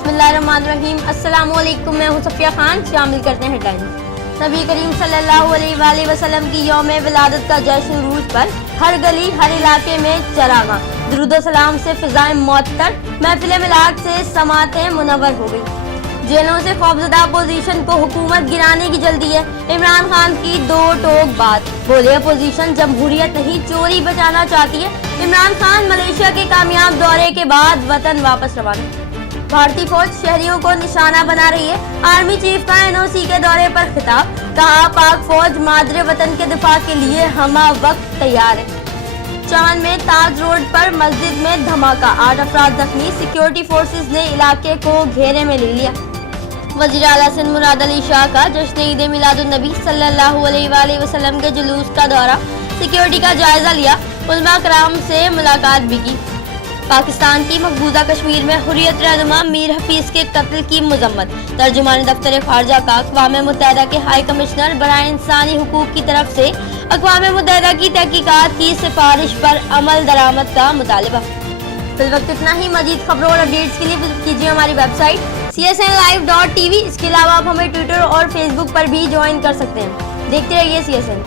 बिस्मिल्लाहिर्रहमानिर्रहीम। अस्सलाम वालेकुम। मैं हूं सफिया खान। शामिल करते हैं हेडलाइंस। नबी करीम सल्लल्लाहु अलैहि वसल्लम की यौम विलादत का जश्न उरूज पर हर गली हर इलाके में चरागां, दुरूद व सलाम से फिजाएं मुअत्तर, महफिल मिलाद से समातें मुनव्वर हो गई। जेलों से खौफजदा अपोजिशन को हुकूमत गिराने की जल्दी है। इमरान खान की दो टोक बात, बोले अपोजिशन जमहूरियत नहीं चोरी बचाना चाहती है। इमरान खान मलेशिया के कामयाब दौरे के बाद वतन वापस रवाना। भारतीय फौज शहरियों को निशाना बना रही है। आर्मी चीफ का एनओसी के दौरे पर खिताब, कहा पाक फौज मादरे वतन के दिफा के लिए हमा वक्त तैयार है। चांद में ताज रोड पर मस्जिद में धमाका, 8 अफराद जख्मी, सिक्योरिटी फोर्सेस ने इलाके को घेरे में ले लिया। वज़ीर आला सिंध मुराद अली शाह का जश्न ईद मिलादुन नबी सल्लल्लाहु अलैहि वसल्लम के जुलूस का दौरा, सिक्योरिटी का जायजा लिया, उलमा कराम से मुलाकात भी की। पाकिस्तान की मकबूजा कश्मीर में हुर्रियत रहनुमा मीर हफीज के कत्ल की मजम्मत, तर्जुमान दफ्तर खारजा का अक़वाम मुत्तहिदा के हाई कमिश्नर बराए इंसानी हुकूक की तरफ से अक़वाम मुत्तहिदा की तहकीकात की सिफारिश पर अमल दरामद का मुतालबा। फिल वक्त इतना ही। मजीद खबरों और अपडेट्स के लिए विजिट कीजिए हमारी वेबसाइट csnlive.tv। इसके अलावा आप हमें ट्विटर और फेसबुक पर भी ज्वाइन कर सकते हैं। देखते रहिए CSN।